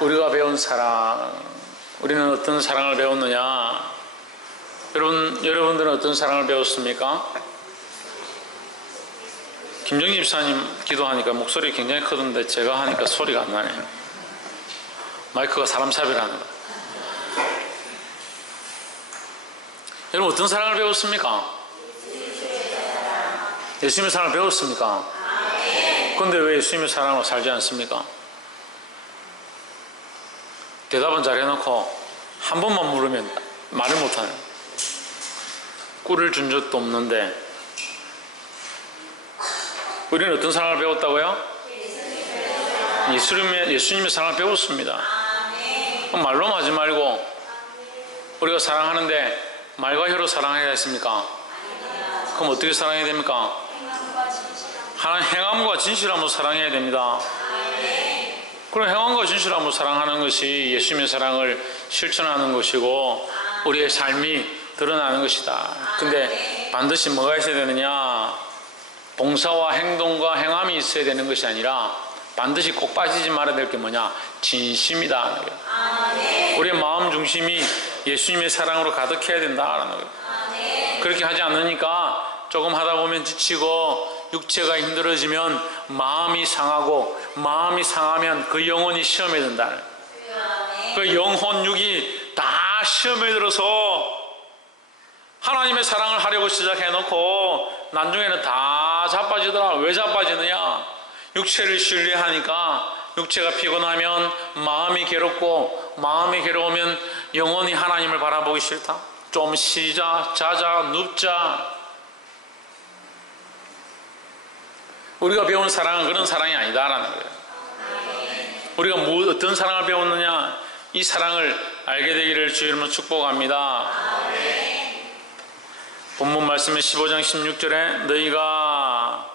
우리가 배운 사랑, 우리는 어떤 사랑을 배웠느냐? 여러분들은 어떤 사랑을 배웠습니까? 김정희 집사님 기도하니까 목소리 굉장히 크던데 제가 하니까 소리가 안 나네요. 마이크가 사람 차별하는 거. 여러분 어떤 사랑을 배웠습니까? 예수님의 사랑을 배웠습니까? 그런데 왜 예수님의 사랑으로 살지 않습니까? 대답은 잘 해놓고 한 번만 물으면 말을 못하네. 꿀을 준 적도 없는데. 우리는 어떤 사랑을 배웠다고요? 예수님의 사랑을 배웠습니다. 말로만 하지 말고 우리가 사랑하는데 말과 혀로 사랑해야 했습니까? 그럼 어떻게 사랑해야 됩니까? 행함과 진실함으로 사랑해야 됩니다. 그럼 행함과 진실함으로 사랑하는 것이 예수님의 사랑을 실천하는 것이고 우리의 삶이 드러나는 것이다. 근데 반드시 뭐가 있어야 되느냐? 봉사와 행동과 행함이 있어야 되는 것이 아니라 반드시 꼭 빠지지 말아야 될 게 뭐냐? 진심이다. 우리의 마음 중심이 예수님의 사랑으로 가득해야 된다라는 거예요. 그렇게 하지 않으니까 조금 하다 보면 지치고 육체가 힘들어지면 마음이 상하고 마음이 상하면 그 영혼이 시험에 든다. 그 영혼 육이 다 시험에 들어서 하나님의 사랑을 하려고 시작해놓고 나중에는 다 자빠지더라. 왜 자빠지느냐? 육체를 신뢰하니까 육체가 피곤하면 마음이 괴롭고 마음이 괴로우면 영혼이 하나님을 바라보기 싫다. 좀 쉬자, 자자, 눕자. 우리가 배운 사랑은 그런 사랑이 아니다라는 거예요. 우리가 어떤 사랑을 배웠느냐? 이 사랑을 알게 되기를 주의 이름으로 축복합니다. 본문 말씀의 15장 16절에 너희가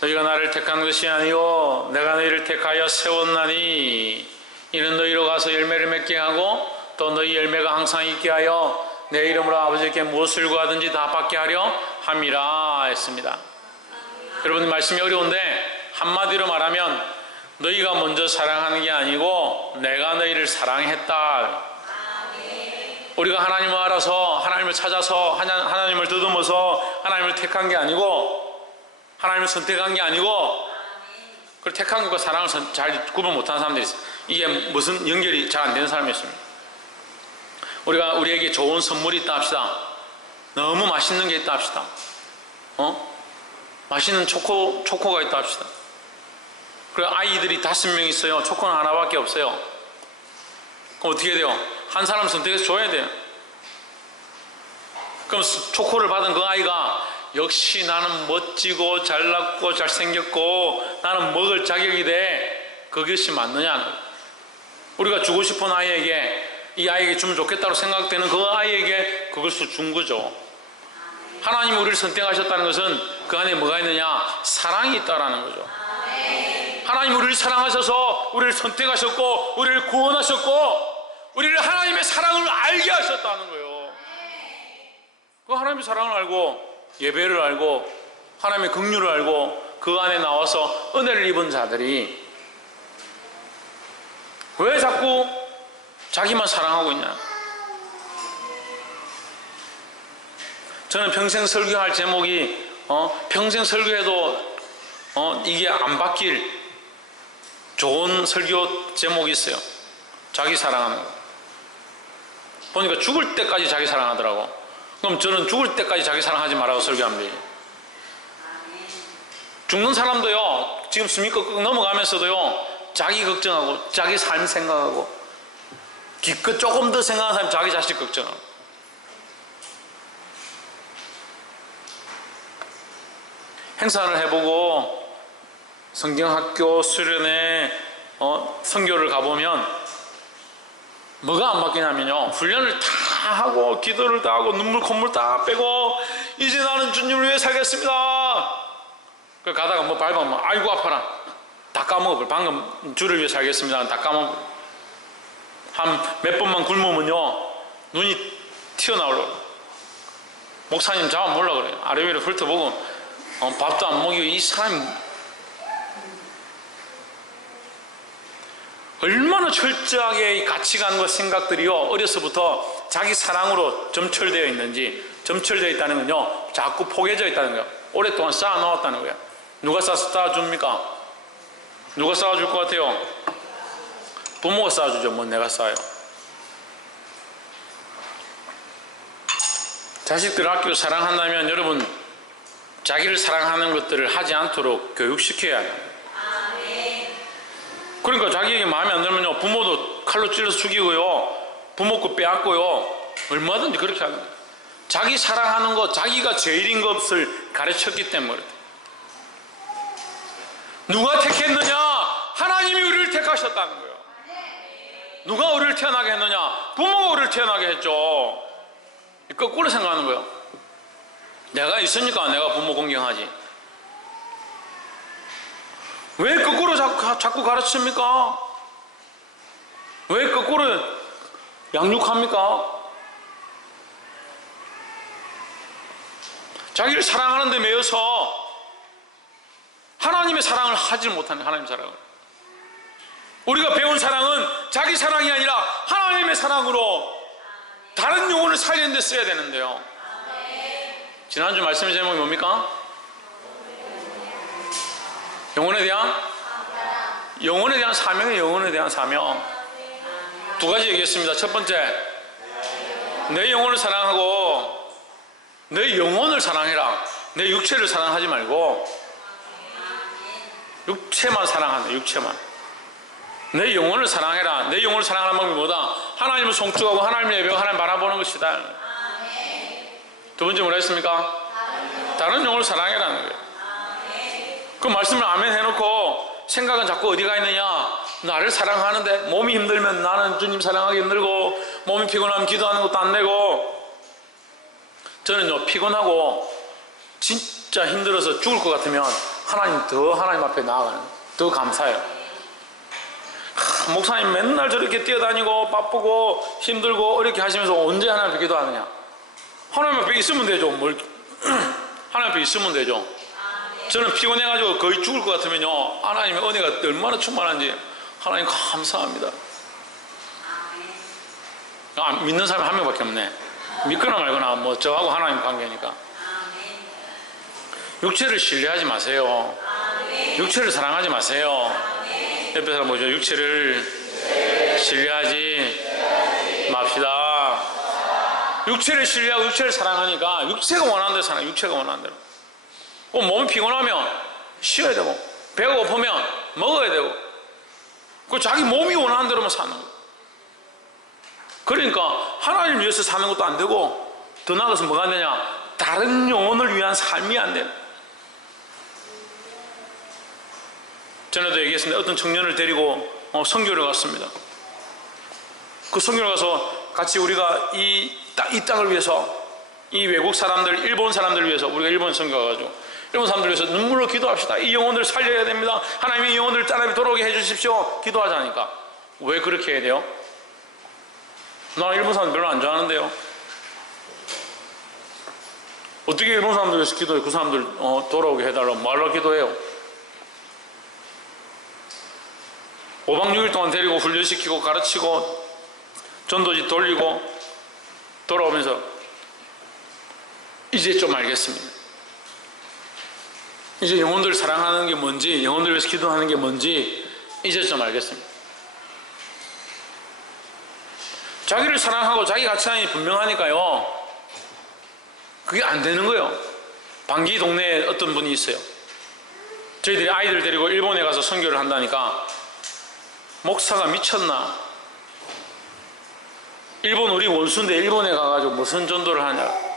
나를 택한 것이 아니오 내가 너희를 택하여 세웠나니 이는 너희로 가서 열매를 맺게 하고 또 너희 열매가 항상 있게 하여 내 이름으로 아버지께 무엇을 구하든지 다 받게 하려 함이라 했습니다. 여러분 말씀이 어려운데 한마디로 말하면 너희가 먼저 사랑하는 게 아니고 내가 너희를 사랑했다. 우리가 하나님을 알아서 하나님을 찾아서 하나님을 더듬어서 하나님을 택한 게 아니고 하나님을 선택한 게 아니고 그걸 택한 것과 사랑을 잘 구분 못하는 사람들이 있어요. 이게 무슨 연결이 잘 안 되는 사람이 있습니다. 우리에게 좋은 선물이 있다 합시다. 너무 맛있는 게 있다 합시다. 맛있는 초코가 있다 합시다. 그리고 아이들이 5명 있어요. 초코는 하나밖에 없어요. 그럼 어떻게 돼요? 한 사람 선택해서 줘야 돼요. 그럼 초코를 받은 그 아이가 역시 나는 멋지고 잘났고 잘생겼고 나는 먹을 자격이 돼. 그것이 맞느냐? 우리가 주고 싶은 아이에게 이 아이에게 주면 좋겠다고 생각되는 그 아이에게 그것을 준 거죠. 하나님이 우리를 선택하셨다는 것은 그 안에 뭐가 있느냐? 사랑이 있다라는 거죠. 하나님이 우리를 사랑하셔서 우리를 선택하셨고 우리를 구원하셨고 우리를 하나님의 사랑을 알게 하셨다는 거예요. 그 하나님의 사랑을 알고 예배를 알고 하나님의 긍휼을 알고 그 안에 나와서 은혜를 입은 자들이 왜 자꾸 자기만 사랑하고 있냐? 저는 평생 설교할 제목이 평생 설교해도 이게 안 바뀔 좋은 설교 제목이 있어요. 자기 사랑하는 거. 보니까 죽을 때까지 자기 사랑하더라고. 그럼 저는 죽을 때까지 자기 사랑하지 말라고 설교하면 돼요. 죽는 사람도요 지금 숨이 끄끄 넘어가면서도요 자기 걱정하고 자기 삶 생각하고 기껏 조금 더 생각하는 사람이 자기 자식 걱정하고. 행사를 해보고 성경학교 수련회 선교를 가보면 뭐가 안 바뀌냐면요 훈련을 다 하고 기도를 다 하고 눈물 콧물 다 빼고 이제 나는 주님을 위해 살겠습니다. 그 가다가 뭐 밟으면 아이고 아파라 다 까먹어. 방금 주를 위해 살겠습니다. 다 까먹어. 한 몇 번만 굶으면요 눈이 튀어나오려고. 목사님 잡아보려고 그래요. 아래 위로 훑어보고 밥도 안 먹이고 이 사람이 얼마나 철저하게 이 가치관과 생각들이요 어려서부터 자기 사랑으로 점철되어 있는지, 점철되어 있다는 건요 자꾸 포개져 있다는 거예요. 오랫동안 쌓아놓았다는 거예요. 누가 쌓아줍니까? 누가 쌓아줄 것 같아요? 부모가 쌓아주죠. 뭐 내가 쌓아요. 자식들을 아끼고 사랑한다면 여러분 자기를 사랑하는 것들을 하지 않도록 교육시켜야 해요. 그러니까 자기에게 마음에 안 들면요 부모도 칼로 찔러서 죽이고요 부모 거 빼앗고요 얼마든지 그렇게 하는 거예요. 자기 사랑하는 것, 자기가 제일인 것을 가르쳤기 때문에 그래요. 누가 택했느냐? 하나님이 우리를 택하셨다는 거예요. 누가 우리를 태어나게 했느냐? 부모가 우리를 태어나게 했죠. 거꾸로 생각하는 거예요. 내가 있으니까 내가 부모 공경하지. 왜 거꾸로 자꾸 가르칩니까? 왜 거꾸로 양육합니까? 자기를 사랑하는 데 매여서 하나님의 사랑을 하지 못하는 하나님의 사랑을. 우리가 배운 사랑은 자기 사랑이 아니라 하나님의 사랑으로 다른 영혼을 살리는 데 써야 되는데요. 지난주 말씀의 제목이 뭡니까? 영혼에 대한 사명이에요. 영혼에 대한 사명. 두 가지 얘기했습니다. 첫 번째, 내 영혼을 사랑하고 내 영혼을 사랑해라. 내 육체를 사랑하지 말고 육체만 사랑한다. 육체만. 내 영혼을 사랑해라. 내 영혼을 사랑하는 방법이 뭐다? 하나님을 송축하고 하나님을 예배하고 하나님 바라보는 것이다. 두 번째 뭐라 했습니까? 다른 영혼을 사랑해라는 거예요. 그 말씀을 아멘 해놓고 생각은 자꾸 어디가 있느냐? 나를 사랑하는데 몸이 힘들면 나는 주님 사랑하기 힘들고 몸이 피곤하면 기도하는 것도 안 되고 저는요 피곤하고 진짜 힘들어서 죽을 것 같으면 하나님 앞에 나아가는 더 감사해요. 목사님 맨날 저렇게 뛰어다니고 바쁘고 힘들고 어렵게 하시면서 언제 하나님 앞에 기도하느냐? 하나님 앞에 있으면 되죠. 하나님 앞에 있으면 되죠. 저는 피곤해가지고 거의 죽을 것 같으면요 하나님의 은혜가 얼마나 충만한지 하나님 감사합니다. 믿는 사람이 한 명밖에 없네. 믿거나 말거나 뭐 저하고 하나님 관계니까. 육체를 신뢰하지 마세요. 육체를 사랑하지 마세요. 옆에 사람 뭐죠? 육체를 신뢰하지 맙시다. 육체를 신뢰하고 육체를 사랑하니까 육체가 원하는 대로 살아요. 육체가 원하는 대로. 몸이 피곤하면 쉬어야 되고 배가 고프면 먹어야 되고 그 자기 몸이 원하는 대로만 사는 거예요. 그러니까 하나님을 위해서 사는 것도 안 되고 더 나아가서 뭐가 안 되냐? 다른 영혼을 위한 삶이 안 돼요. 전에도 얘기했습니다. 어떤 청년을 데리고 선교를 갔습니다. 그 선교를 가서 같이 우리가 이 땅을 위해서 이 외국 사람들, 일본 사람들을 위해서 우리가 일본 선교 가가지고 일본 사람들을 위해서 눈물로 기도합시다. 이 영혼들을 살려야 됩니다. 하나님이 이 영혼들을 따라 돌아오게 해주십시오. 기도하자니까. 왜 그렇게 해야 돼요? 나 일본 사람들 별로 안 좋아하는데요. 어떻게 일본 사람들 위해서 기도해요? 그 사람들 돌아오게 해달라고 말로 기도해요. 5박 6일 동안 데리고 훈련시키고 가르치고 전도지 돌리고 돌아오면서 이제 좀 알겠습니다. 이제 영혼들 사랑하는 게 뭔지, 영혼들 위해서 기도하는 게 뭔지 이제 좀 알겠습니다. 자기를 사랑하고 자기 가치관이 분명하니까요 그게 안 되는 거예요. 방기 동네에 어떤 분이 있어요. 저희들이 아이들 데리고 일본에 가서 선교를 한다니까 목사가 미쳤나? 일본 우리 원수인데 일본에 가가지고 무슨 전도를 하냐?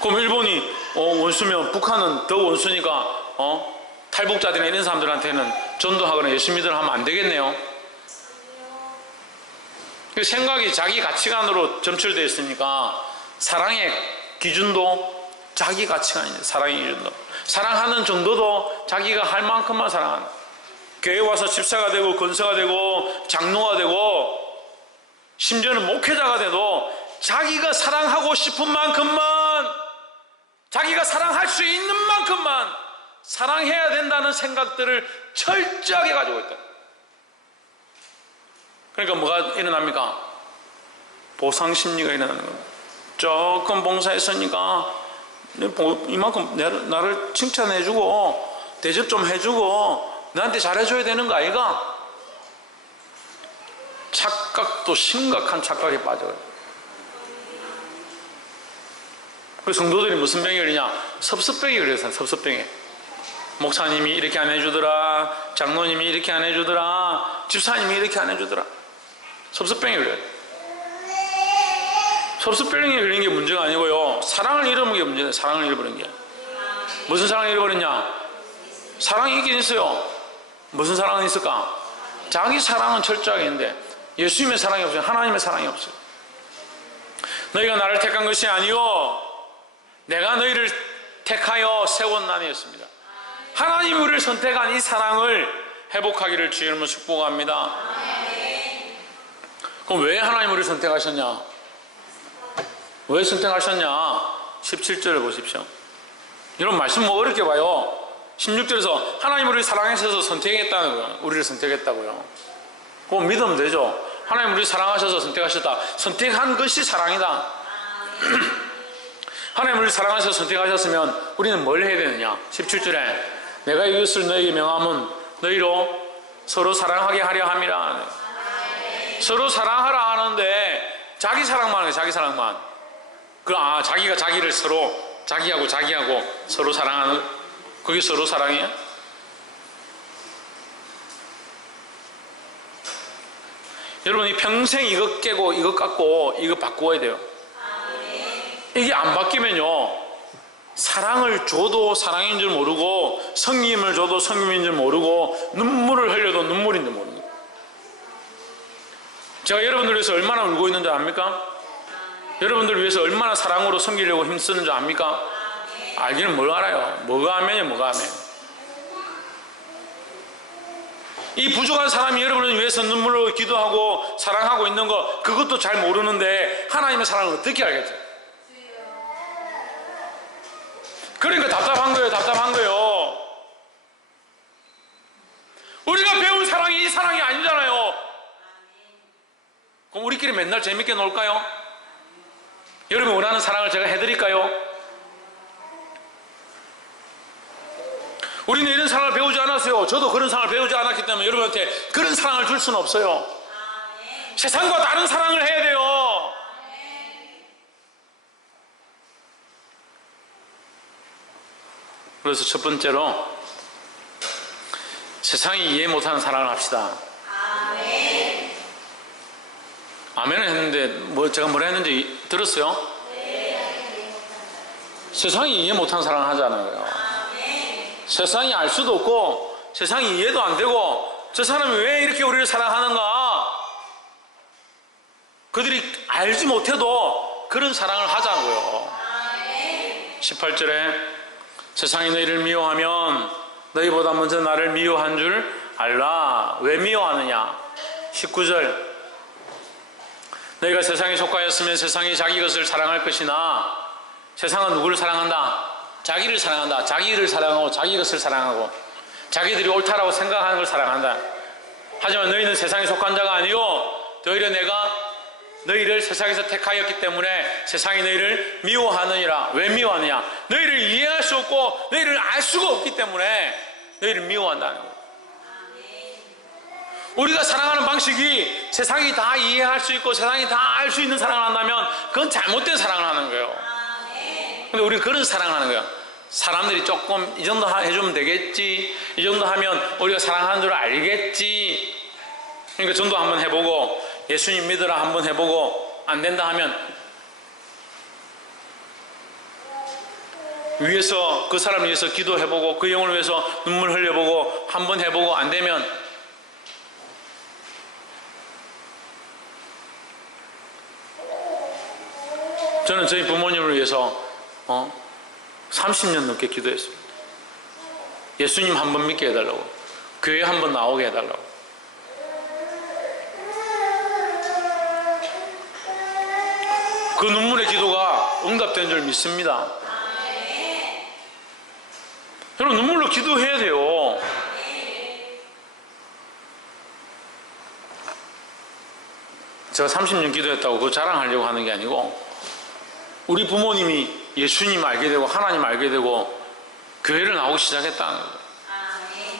그럼 일본이 원수면 북한은 더 원수니까 탈북자들이나 이런 사람들한테는 전도하거나 예수 믿으라 하면 안 되겠네요. 그 생각이 자기 가치관으로 점철되어 있으니까 사랑의 기준도 자기 가치관이에요. 사랑의 기준도. 사랑하는 정도도 자기가 할 만큼만 사랑하는. 교회 와서 집사가 되고 권사가 되고 장로가 되고 심지어는 목회자가 돼도 자기가 사랑하고 싶은 만큼만 자기가 사랑할 수 있는 만큼만 사랑해야 된다는 생각들을 철저하게 가지고 있다. 그러니까 뭐가 일어납니까? 보상심리가 일어나는 겁니다. 조금 봉사했으니까 이만큼 나를 칭찬해주고 대접 좀 해주고 나한테 잘해줘야 되는 거 아이가? 착각도 심각한 착각에 빠져요. 그래서 성도들이 무슨 병이 걸리냐? 섭섭병이 걸려서 섭섭병에. 목사님이 이렇게 안 해주더라, 장로님이 이렇게 안 해주더라, 집사님이 이렇게 안 해주더라. 섭섭병이 걸려요. 섭섭병이 걸린 게 문제가 아니고요, 사랑을 잃어버린 게 문제예요. 사랑을 잃어버린 게. 무슨 사랑을 잃어버렸냐? 사랑이 있긴 있어요. 무슨 사랑은 있을까? 자기 사랑은 철저하게 있는데 예수님의 사랑이 없어요. 하나님의 사랑이 없어요. 너희가 나를 택한 것이 아니요 내가 너희를 택하여 세웠나니였습니다. 하나님이 우리를 선택한 이 사랑을 회복하기를 주의 이름으로 축복합니다. 그럼 왜 하나님 우리를 선택하셨냐? 왜 선택하셨냐? 17절을 보십시오. 여러분 말씀 뭐 어렵게 봐요. 16절에서 하나님 우리를 사랑하셔서 선택했다는 거예요. 우리를 선택했다고요. 그럼 믿으면 되죠. 하나님 우리를 사랑하셔서 선택하셨다. 선택한 것이 사랑이다. 하나님 우리를 사랑하셔서 선택하셨으면 우리는 뭘 해야 되느냐? 17절에 내가 이것을 너에게 명함은 너희로 서로 사랑하게 하려 함이라. 서로 사랑하라 하는데 자기 사랑만 해요. 자기 사랑만. 자기가 자기를 서로 자기하고 서로 사랑하는, 그게 서로 사랑이에요? 여러분 이 평생 이것 깨고 이것 깎고 이거 바꾸어야 돼요. 이게 안 바뀌면요 사랑을 줘도 사랑인 줄 모르고 섬김을 줘도 섬김인 줄 모르고 눈물을 흘려도 눈물인 줄 모르는 거예요. 제가 여러분들 위해서 얼마나 울고 있는 줄 압니까? 여러분들 위해서 얼마나 사랑으로 섬기려고 힘쓰는 줄 압니까? 알기는 뭘 알아요. 뭐가 하면요 뭐가 하면. 이 부족한 사람이 여러분을 위해서 눈물로 기도하고 사랑하고 있는 거 그것도 잘 모르는데 하나님의 사랑을 어떻게 알겠죠? 그러니까 답답한 거예요. 답답한 거예요. 우리가 배운 사랑이 이 사랑이 아니잖아요. 그럼 우리끼리 맨날 재밌게 놀까요? 여러분이 원하는 사랑을 제가 해드릴까요? 우리는 이런 사랑을 배우지 않았어요. 저도 그런 사랑을 배우지 않았기 때문에 여러분한테 그런 사랑을 줄 수는 없어요. 세상과 다른 사랑을 해야 돼요. 그래서 첫 번째로 세상이 이해 못하는 사랑을 합시다. 아멘을 했는데 제가 뭐라 했는지 들었어요? 세상이 이해 못하는 사랑을 하잖아요. 세상이 알 수도 없고 세상이 이해도 안 되고 저 사람이 왜 이렇게 우리를 사랑하는가 그들이 알지 못해도 그런 사랑을 하자고요. 18절에 세상이 너희를 미워하면 너희보다 먼저 나를 미워한 줄 알라. 왜 미워하느냐? 19절 너희가 세상에 속하였으면 세상이 자기 것을 사랑할 것이나 세상은 누구를 사랑한다? 자기를 사랑한다. 자기를 사랑하고 자기 것을 사랑하고 자기들이 옳다라고 생각하는 걸 사랑한다. 하지만 너희는 세상에 속한 자가 아니요 오히려 내가 너희를 세상에서 택하였기 때문에 세상이 너희를 미워하느니라. 왜 미워하느냐? 너희를 이해할 수 없고 너희를 알 수가 없기 때문에 너희를 미워한다는 거예요. 우리가 사랑하는 방식이 세상이 다 이해할 수 있고 세상이 다 알 수 있는 사랑을 한다면 그건 잘못된 사랑을 하는 거예요. 근데 우리가 그런 사랑을 하는 거예요. 사람들이 조금 이 정도 해주면 되겠지, 이 정도 하면 우리가 사랑하는 줄 알겠지. 그러니까 전도 한번 해보고 예수님 믿으라 한번 해보고 안 된다 하면 위해서 그 사람을 위해서 기도해보고 그 영혼을 위해서 눈물 흘려보고 한번 해보고 안 되면 저는 저희 부모님을 위해서 30년 넘게 기도했습니다. 예수님 한 번 믿게 해달라고, 교회 한 번 나오게 해달라고. 그 눈물의 기도가 응답된 줄 믿습니다. 여러분 눈물로 기도해야 돼요. 제가 30년 기도했다고 그거 자랑하려고 하는 게 아니고, 우리 부모님이 예수님 알게 되고 하나님 알게 되고 교회를 나오기 시작했다는 거예요.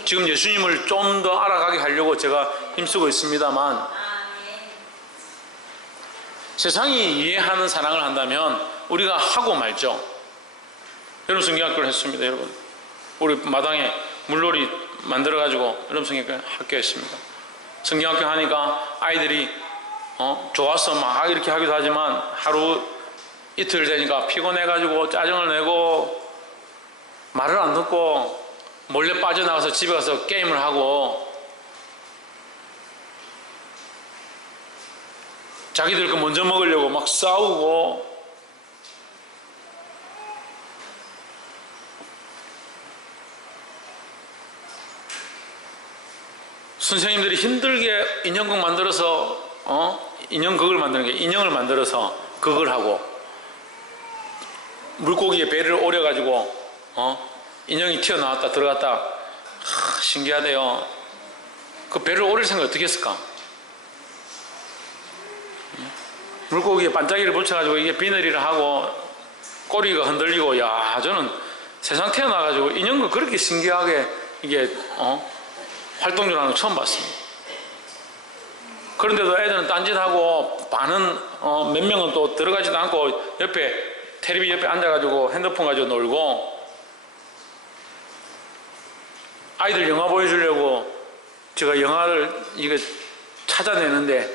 지금 예수님을 좀 더 알아가게 하려고 제가 힘쓰고 있습니다만, 세상이 이해하는 사랑을 한다면 우리가 하고 말죠. 여러분 성경학교를 했습니다. 여러분 우리 마당에 물놀이 만들어가지고 여러분 성경학교 했습니다. 성경학교 하니까 아이들이 좋아서 막 이렇게 하기도 하지만 하루 이틀 되니까 피곤해가지고 짜증을 내고 말을 안 듣고 몰래 빠져나가서 집에 가서 게임을 하고 자기들 거 먼저 먹으려고 막 싸우고, 선생님들이 힘들게 인형극 만들어서 인형극을 만드는 게 인형을 만들어서 극을 하고, 물고기에 배를 오려가지고 인형이 튀어나왔다 들어갔다. 신기하대요. 그 배를 오릴 생각 어떻게 했을까? 물고기에 반짝이를 붙여가지고 이게 비늘이라 하고 꼬리가 흔들리고, 야, 저는 세상 태어나가지고 인형극 그렇게 신기하게 이게 활동적으로 하는 거 처음 봤습니다. 그런데도 애들은 딴짓하고 반은 몇 명은 또 들어가지도 않고 옆에 텔레비 옆에 앉아가지고 핸드폰 가지고 놀고, 아이들 영화 보여주려고 제가 영화를 이거 찾아내는데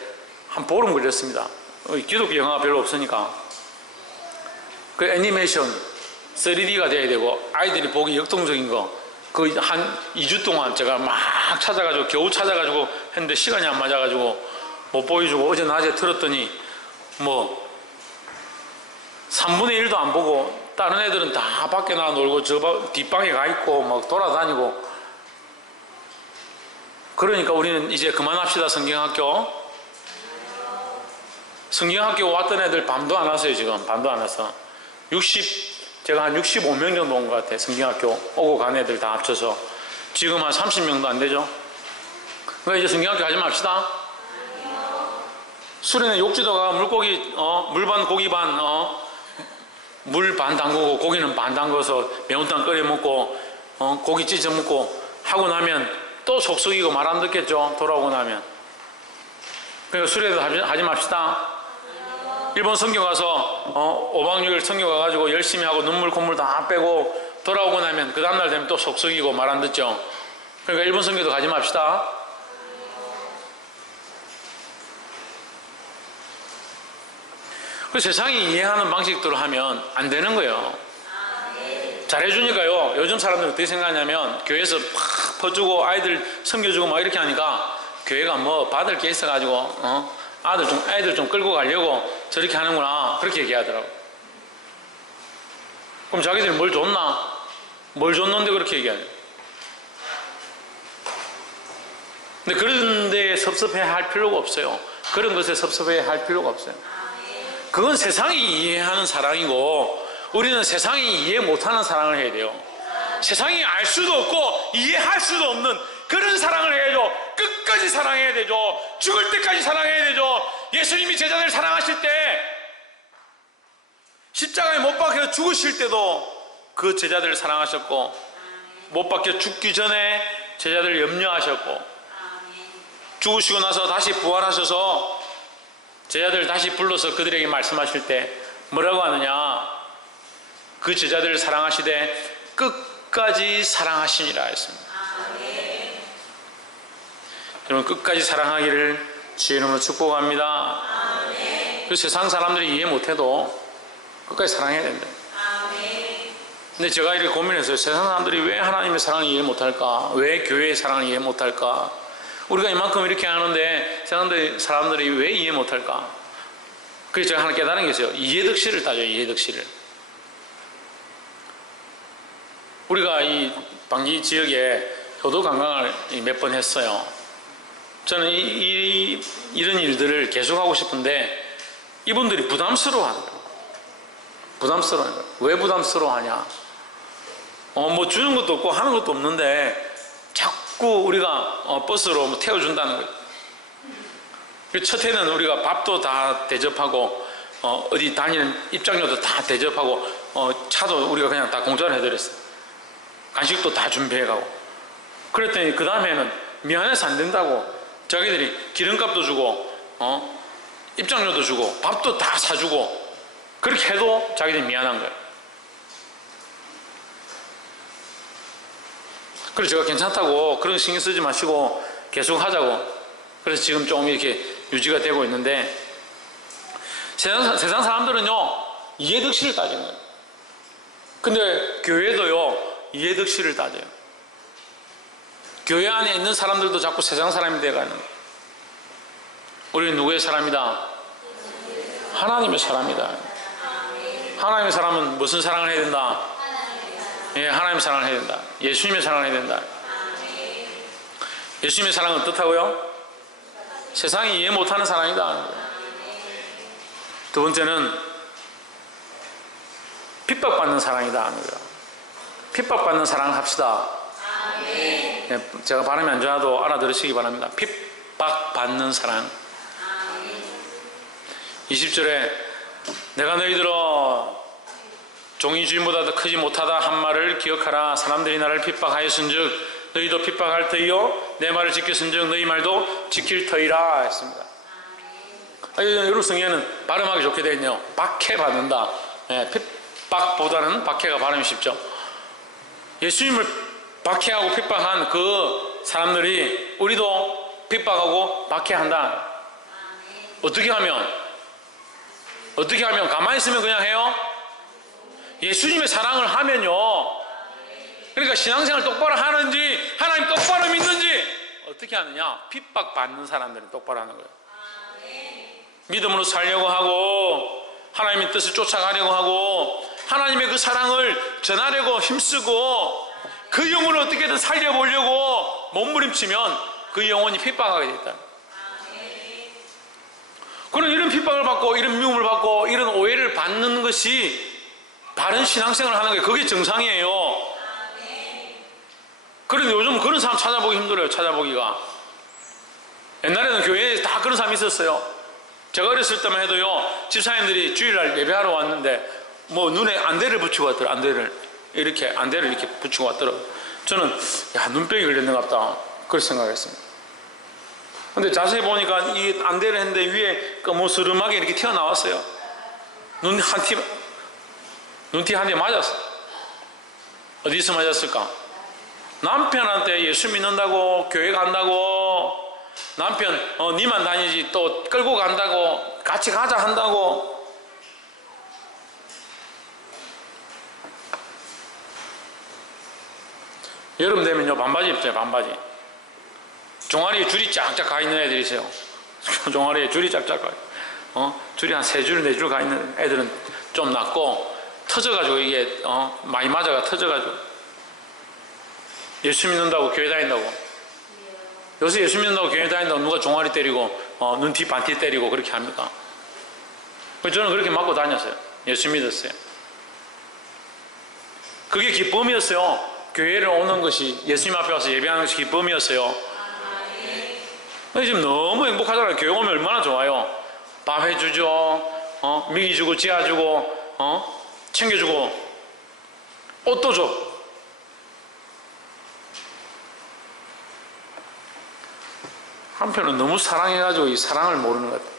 한 보름 걸렸습니다. 기독교 영화가 별로 없으니까. 그 애니메이션 3D가 돼야 되고 아이들이 보기 역동적인 거, 그 한 2주 동안 제가 막 찾아가지고 겨우 찾아가지고 했는데 시간이 안 맞아가지고 못 보여주고, 어제 낮에 틀었더니 뭐 3분의 1도 안 보고 다른 애들은 다 밖에 나가 놀고 저 뒷방에 가 있고 막 돌아다니고. 그러니까 우리는 이제 그만합시다. 성경학교 왔던 애들 반도 안 왔어요. 지금 반도 안 왔어. 제가 한 65명 정도 온 것 같아요. 성경학교 오고 간 애들 다 합쳐서 지금 한 30명도 안 되죠. 그러니까 이제 성경학교 하지 맙시다. 수련회 욕지도가 물고기 물반 고기 반 물 반 담그고 고기는 반 담궈서 매운탕 끓여 먹고 고기 찢어 먹고 하고 나면 또 속 썩이고 말 안 듣겠죠. 돌아오고 나면. 그러니까 수련회도 하지 맙시다. 일본 선교 가서 5박 6일 선교 가가지고 열심히 하고 눈물 콧물 다 빼고 돌아오고 나면 그 다음날 되면 또 속 썩이고 말 안 듣죠. 그러니까 일본 선교도 가지 맙시다. 그 세상이 이해하는 방식대로 하면 안 되는 거예요. 잘해주니까요. 요즘 사람들은 어떻게 생각하냐면 교회에서 팍 퍼주고 아이들 섬겨주고 막 이렇게 하니까 교회가 뭐 받을 게 있어가지고 애들 좀 끌고 가려고 저렇게 하는구나, 그렇게 얘기하더라고. 그럼 자기들이 뭘 줬나? 뭘 줬는데 그렇게 얘기하냐. 근데 그런 데 섭섭해 할 필요가 없어요. 그런 것에 섭섭해 할 필요가 없어요. 그건 세상이 이해하는 사랑이고 우리는 세상이 이해 못하는 사랑을 해야 돼요. 세상이 알 수도 없고 이해할 수도 없는 그런 사랑을 해야죠. 끝까지 사랑해야 되죠. 죽을 때까지 사랑해야 되죠. 예수님이 제자들 사랑하실 때 십자가에 못 박혀 죽으실 때도 그 제자들을 사랑하셨고, 못 박혀 죽기 전에 제자들을 염려하셨고, 죽으시고 나서 다시 부활하셔서 제자들을 다시 불러서 그들에게 말씀하실 때 뭐라고 하느냐? 그 제자들을 사랑하시되 끝까지 사랑하시니라 했습니다. 여러분 끝까지 사랑하기를 주의 이름으로 축복합니다. 그 세상 사람들이 이해 못해도 끝까지 사랑해야 된다. 근데 제가 이렇게 고민했어요. 세상 사람들이 왜 하나님의 사랑을 이해 못할까? 왜 교회의 사랑을 이해 못할까? 우리가 이만큼 이렇게 하는데 사람들이 왜 이해 못할까? 그래서 제가 하나 깨달은 게 있어요. 이해득실을 따져요. 이해득실을. 우리가 이 방지 지역에 효도 관광을 몇 번 했어요. 저는 이런 일들을 계속하고 싶은데 이분들이 부담스러워하는 거예요. 부담스러워하는 거예요. 왜 부담스러워하냐? 뭐 주는 것도 없고 하는 것도 없는데 자꾸 우리가 버스로 뭐 태워준다는 거예요. 첫 해는 우리가 밥도 다 대접하고 어디 다니는 입장료도 다 대접하고 차도 우리가 그냥 다 공짜로 해드렸어요. 간식도 다 준비해가고. 그랬더니 그 다음에는 미안해서 안 된다고 자기들이 기름값도 주고 입장료도 주고 밥도 다 사주고 그렇게 해도 자기들이 미안한 거예요. 그래서 제가 괜찮다고 그런 신경 쓰지 마시고 계속 하자고. 그래서 지금 좀 이렇게 유지가 되고 있는데, 세상 사람들은요 이해득실을 따지는 거예요. 근데 교회도요 이해득실을 따져요. 교회 안에 있는 사람들도 자꾸 세상 사람이 돼가는 거예요. 우리는 누구의 사람이다? 하나님의 사람이다. 하나님의 사람은 무슨 사랑을 해야 된다? 예, 하나님의 사랑을 해야 된다. 예수님의 사랑을 해야 된다. 예수님의 사랑은 어떻다고요? 세상이 이해 못하는 사랑이다. 두 번째는 핍박받는 사랑이다 하는 거예요. 핍박받는 사랑을 합시다. 예, 제가 발음이 안 좋아도 알아들으시기 바랍니다. 핍박받는 사랑. 20절에 내가 너희들어 종이 주인보다 더 크지 못하다 한 말을 기억하라. 사람들이 나를 핍박하였은즉 너희도 핍박할 터이요 내 말을 지켰은즉 너희 말도 지킬 터이라 했습니다. 여러분 성경에는 발음하기 좋게 되어 있네요. 박해받는다. 예, 핍박보다는 박해가 발음이 쉽죠. 예수님을 박해하고 핍박한 그 사람들이 우리도 핍박하고 박해한다. 어떻게 하면 가만히 있으면 그냥 해요? 예수님의 사랑을 하면요. 그러니까 신앙생활 똑바로 하는지 하나님 똑바로 믿는지 어떻게 하느냐? 핍박받는 사람들은 똑바로 하는 거예요. 믿음으로 살려고 하고 하나님의 뜻을 쫓아가려고 하고 하나님의 그 사랑을 전하려고 힘쓰고 그 영혼을 어떻게든 살려보려고 몸부림치면 그 영혼이 핍박하게 됐다. 그럼 이런 핍박을 받고 이런 미움을 받고 이런 오해를 받는 것이 바른 신앙생활을 하는 게 그게 정상이에요. 그런데 요즘 그런 사람 찾아보기 힘들어요. 찾아보기가. 옛날에는 교회에 다 그런 사람이 있었어요. 제가 어렸을 때만 해도요 집사님들이 주일날 예배하러 왔는데 뭐 눈에 안대를 붙이고 왔더라. 안대를 이렇게 붙이고 왔더라고요. 저는 눈병이 걸렸는가 보다 그렇게 생각했습니다. 근데 자세히 보니까 이 안대를 했는데 위에 거무스름하게 이렇게 튀어나왔어요. 눈티 한 대 맞았어. 어디서 맞았을까? 남편한테 예수 믿는다고 교회 간다고 남편 니만 다니지 또 끌고 간다고 같이 가자 한다고. 여름 되면요 반바지 입잖아요. 반바지 종아리에 줄이 쫙쫙 가 있는 애들이 있어요. 종아리에 줄이 쫙쫙 가 줄이 한 3줄 4줄 가 있는 애들은 좀 낫고 터져가지고 이게 많이 맞아가 터져가지고. 예수 믿는다고 교회 다닌다고. 요새 예수 믿는다고 교회 다닌다고 누가 종아리 때리고 눈 뒤 반티 때리고 그렇게 합니까? 저는 그렇게 맞고 다녔어요. 예수 믿었어요. 그게 기쁨이었어요. 교회를 오는 것이 예수님 앞에 와서 예배하는 것이 기쁨이었어요. 근데 지금 너무 행복하잖아요. 교회 오면 얼마나 좋아요. 밥 해주죠. 미기 주고 지하 주고 챙겨주고 옷도 줘. 한편은 너무 사랑해가지고 이 사랑을 모르는 것 같아요.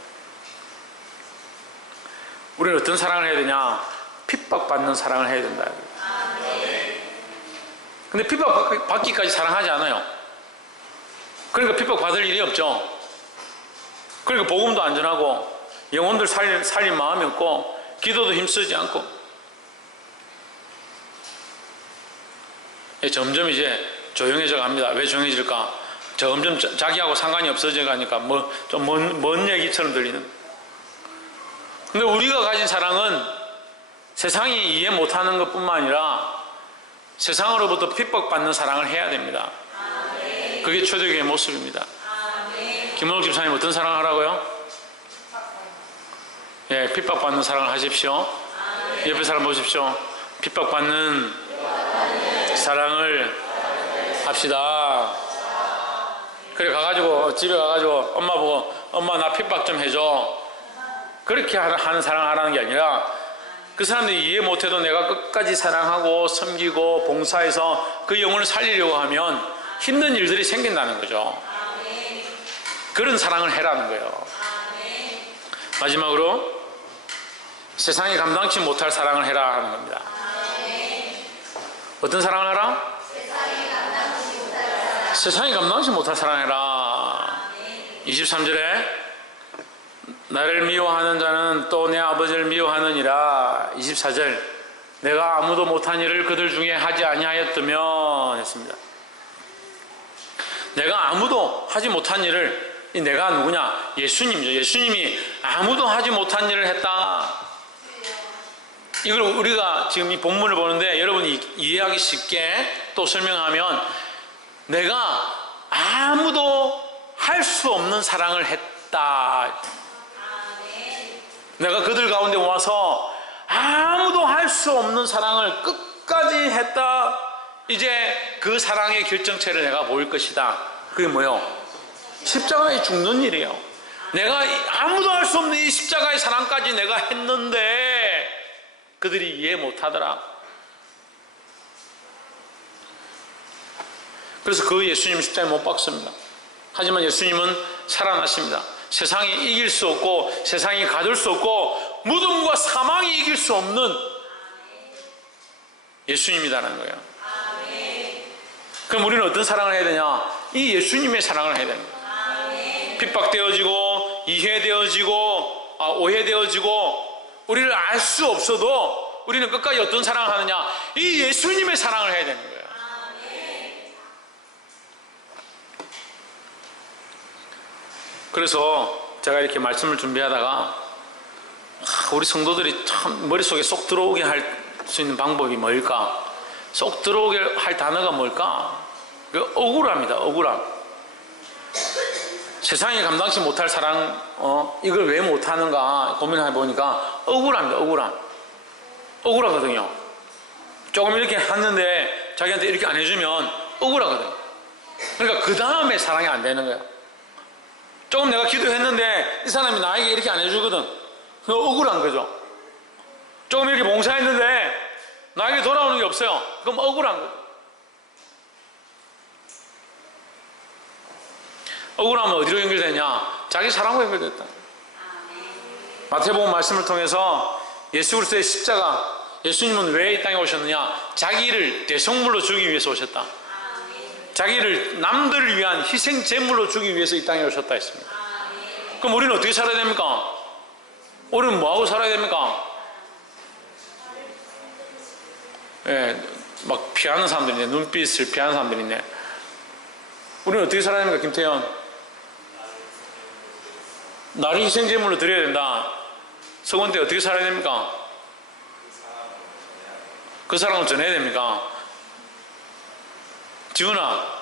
우리는 어떤 사랑을 해야 되냐? 핍박받는 사랑을 해야 된다. 근데 핍박받기까지 사랑하지 않아요. 그러니까 핍박받을 일이 없죠. 그러니까 복음도 안 전하고 영혼들 살릴 마음이 없고 기도도 힘쓰지 않고 점점 이제 조용해져 갑니다. 왜 조용해질까? 점점 자기하고 상관이 없어져 가니까 좀 먼 얘기처럼 들리는. 근데 우리가 가진 사랑은 세상이 이해 못하는 것뿐만 아니라 세상으로부터 핍박받는 사랑을 해야 됩니다. 그게 초대교회의 모습입니다. 김원욱 집사님 어떤 사랑을 하라고요? 예, 핍박받는 사랑을 하십시오. 옆에 사람 보십시오. 핍박받는 사랑을 합시다. 그래 가가지고 집에 가가지고 엄마 보고 엄마 나 핍박 좀 해줘. 그렇게 하는 사랑하라는 게 아니라 그 사람들이 이해 못해도 내가 끝까지 사랑하고 섬기고 봉사해서 그 영혼을 살리려고 하면 힘든 일들이 생긴다는 거죠. 그런 사랑을 해라는 거예요. 마지막으로 세상이 감당치 못할 사랑을 해라 하는 겁니다. 어떤 사랑을 하라? 세상이 감당치 못할 사랑을 해라. 23절에 나를 미워하는 자는 또 내 아버지를 미워하느니라. 24절 내가 아무도 못한 일을 그들 중에 하지 아니하였다면 했습니다. 내가 아무도 하지 못한 일을, 이 내가 누구냐? 예수님이죠. 예수님이 아무도 하지 못한 일을 했다. 이걸 우리가 지금 이 본문을 보는데 여러분이 이해하기 쉽게 또 설명하면 내가 아무도 할 수 없는 사랑을 했다. 내가 그들 가운데 와서 아무도 할 수 없는 사랑을 끝까지 했다. 이제 그 사랑의 결정체를 내가 보일 것이다. 그게 뭐예요? 십자가에 죽는 일이에요. 내가 아무도 할 수 없는 이 십자가의 사랑까지 내가 했는데 그들이 이해 못하더라. 그래서 그 예수님 십자가에 못 박습니다. 하지만 예수님은 살아나십니다. 세상이 이길 수 없고 세상이 가둘 수 없고 무덤과 사망이 이길 수 없는 예수님이라는 거예요. 그럼 우리는 어떤 사랑을 해야 되냐? 이 예수님의 사랑을 해야 되는 거예요. 핍박되어지고 이해되어지고 오해되어지고 우리를 알 수 없어도 우리는 끝까지 어떤 사랑을 하느냐? 이 예수님의 사랑을 해야 되는 거예요. 그래서 제가 이렇게 말씀을 준비하다가 우리 성도들이 참 머릿속에 쏙 들어오게 할 수 있는 방법이 뭘까? 쏙 들어오게 할 단어가 뭘까? 그 억울함이다. 억울함. 세상이 감당치 못할 사랑, 이걸 왜 못하는가 고민해 보니까 억울합니다. 억울함. 억울하거든요. 조금 이렇게 했는데 자기한테 이렇게 안 해주면 억울하거든요. 그러니까 그 다음에 사랑이 안 되는 거예요. 조금 내가 기도했는데 이 사람이 나에게 이렇게 안 해주거든. 그거 억울한 거죠. 조금 이렇게 봉사했는데 나에게 돌아오는 게 없어요. 그럼 억울한 거죠. 억울하면 어디로 연결되냐? 자기 사랑과 연결됐다. 마태복음 말씀을 통해서 예수 그리스도의 십자가, 예수님은 왜 이 땅에 오셨느냐? 자기를 대성물로 주기 위해서 오셨다. 자기를 남들을 위한 희생 제물로 주기 위해서 이 땅에 오셨다 했습니다. 그럼 우리는 어떻게 살아야 됩니까? 우리는 뭐하고 살아야 됩니까? 예, 막 피하는 사람들이 있네. 눈빛을 피하는 사람들이 있네. 우리는 어떻게 살아야 됩니까? 김태현, 나를 희생 제물로 드려야 된다. 서건 때 어떻게 살아야 됩니까? 그 사랑을 전해야 됩니까? 지훈아,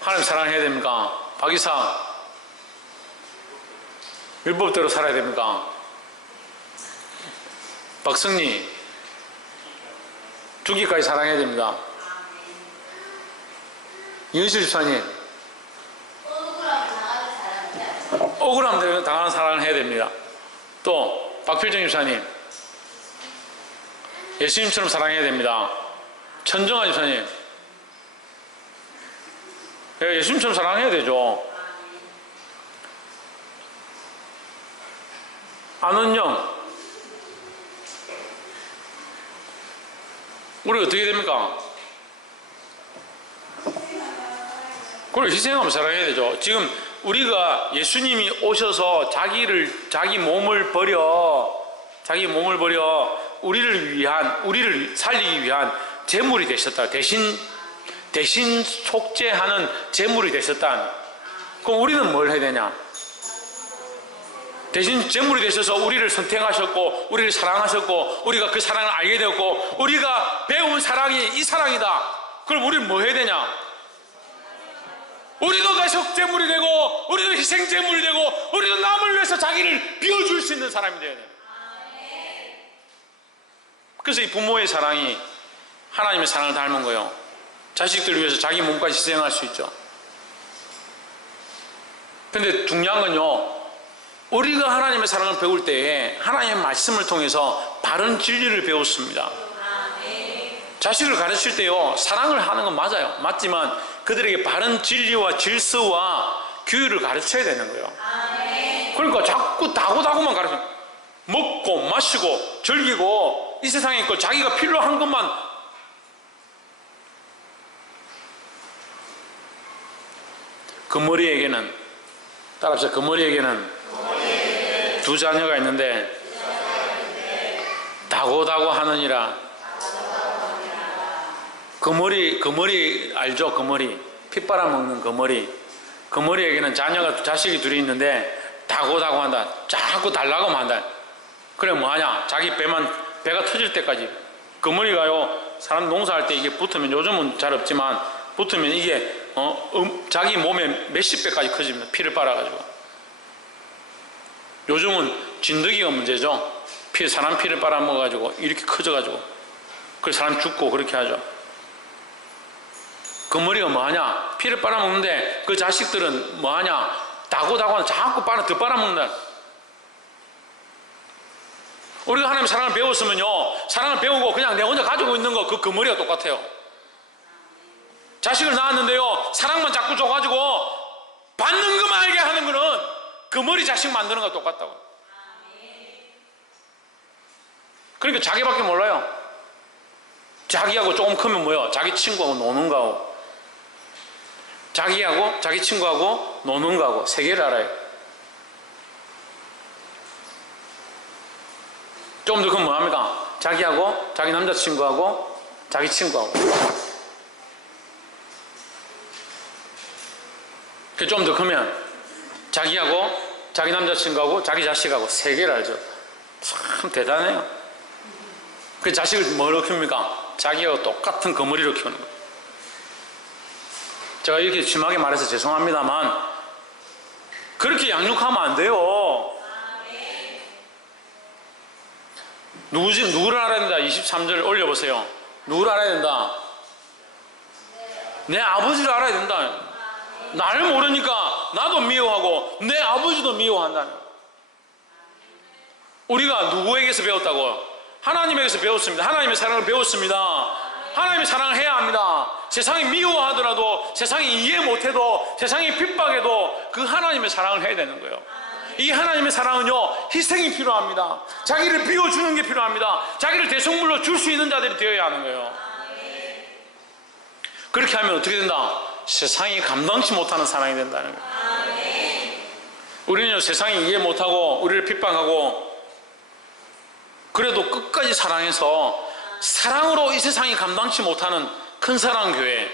하나님 사랑해야 됩니까? 박이사, 율법대로 살아야 됩니까? 박승리, 죽기까지 사랑해야 됩니다. 이은실 집사님, 억울함 당하는 사랑을 해야 됩니다. 또 박필정 집사님, 예수님처럼 사랑해야 됩니다. 천정아 집사님, 예수님처럼 사랑해야 되죠. 안은영, 우리 어떻게 됩니까? 그걸 희생하면 사랑해야 되죠. 지금 우리가 예수님이 오셔서 자기 몸을 버려 우리를 살리기 위한 제물이 되셨다. 대신 속죄하는 제물이 되셨다. 그럼 우리는 뭘 해야 되냐? 대신 제물이 되셔서 우리를 선택하셨고 우리를 사랑하셨고 우리가 그 사랑을 알게 되었고 우리가 배운 사랑이 이 사랑이다. 그럼 우리는 뭐 해야 되냐? 우리도 대속 제물이 되고 우리도 희생 제물이 되고 우리도 남을 위해서 자기를 비워줄 수 있는 사람이 되어야 돼요. 그래서 이 부모의 사랑이 하나님의 사랑을 닮은 거예요. 자식들 위해서 자기 몸까지 희생할 수 있죠. 근데 중요한 건요, 우리가 하나님의 사랑을 배울 때에 하나님의 말씀을 통해서 바른 진리를 배웠습니다. 자식을 가르칠 때요, 사랑을 하는 건 맞아요. 맞지만 그들에게 바른 진리와 질서와 규율을 가르쳐야 되는 거예요. 그러니까 자꾸 다고다고만 가르쳐. 먹고 마시고 즐기고 이 세상에 있고 자기가 필요한 것만. 그 머리에게는, 따라합시다. 그 머리에게는 두 자녀가 있는데 다고다고 하느니라. 그 머리 알죠? 그 머리, 피 빨아먹는 그 머리. 그 머리에게는 자식이 둘이 있는데 다고다고 한다. 자꾸 달라고 한다. 그래 뭐하냐? 자기 배가 터질 때까지. 그 머리가요, 사람 농사할 때 이게 붙으면, 요즘은 잘 없지만 붙으면 이게 자기 몸에 몇십 배까지 커집니다. 피를 빨아가지고. 요즘은 진드기가 문제죠. 사람 피를 빨아먹어가지고 이렇게 커져가지고 그 사람 죽고 그렇게 하죠. 그 머리가 뭐하냐? 피를 빨아먹는데 그 자식들은 뭐하냐? 다고다고 자꾸 더 빨아먹는다. 우리가 하나님 사랑을 배웠으면요, 사랑을 배우고 그냥 내 혼자 가지고 있는 거 그 머리가 똑같아요. 자식을 낳았는데요, 사랑만 자꾸 줘가지고 받는 것만 알게 하는 거는 그 머리 자식 만드는 거 똑같다고. 그러니까 자기밖에 몰라요. 자기하고 조금 크면 뭐예요? 자기 친구하고 노는 거하고, 자기하고 자기 친구하고 노는 거하고 세 개를 알아요. 조금 더 크면 뭐합니까? 자기하고 자기 남자친구하고 자기 친구하고. 좀 더 크면 자기하고 자기 남자친구하고 자기 자식하고 세 개를 알죠. 참 대단해요. 그 자식을 뭐로 키웁니까? 자기하고 똑같은 그 머리로 키우는 거예요. 제가 이렇게 심하게 말해서 죄송합니다만 그렇게 양육하면 안 돼요. 누구를 알아야 된다? 23절 올려보세요. 누구를 알아야 된다? 내 아버지를 알아야 된다. 나를 모르니까 나도 미워하고 내 아버지도 미워한다는. 우리가 누구에게서 배웠다고요? 하나님에게서 배웠습니다. 하나님의 사랑을 배웠습니다. 하나님의 사랑을 해야 합니다. 세상이 미워하더라도, 세상이 이해 못해도, 세상이 핍박해도 그 하나님의 사랑을 해야 되는 거예요. 이 하나님의 사랑은요, 희생이 필요합니다. 자기를 비워주는 게 필요합니다. 자기를 대속물로 줄 수 있는 자들이 되어야 하는 거예요. 그렇게 하면 어떻게 된다? 세상이 감당치 못하는 사랑이 된다는 거예요. 우리는요, 세상이 이해 못하고 우리를 핍박하고 그래도 끝까지 사랑해서 사랑으로 이 세상이 감당치 못하는 큰 사랑 교회.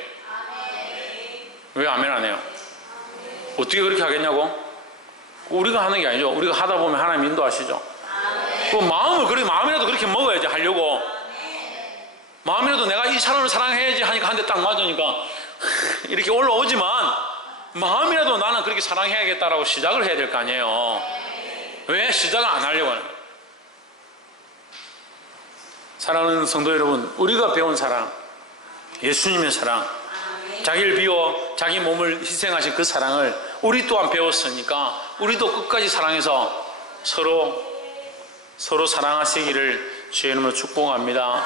왜 아멘 안 해요? 어떻게 그렇게 하겠냐고? 우리가 하는 게 아니죠. 우리가 하다 보면 하나님 인도하시죠. 그 마음이라도 그렇게 먹어야지 하려고. 마음이라도 내가 이 사람을 사랑해야지 하니까 한 대 딱 맞으니까 이렇게 올라오지만 마음이라도 나는 그렇게 사랑해야겠다라고 시작을 해야 될 거 아니에요. 왜 시작을 안 하려고 하는 거예요? 사랑하는 성도 여러분, 우리가 배운 사랑, 예수님의 사랑, 자기를 비워 자기 몸을 희생하신 그 사랑을 우리 또한 배웠으니까 우리도 끝까지 사랑해서 서로 사랑하시기를 주의 이름으로 축복합니다.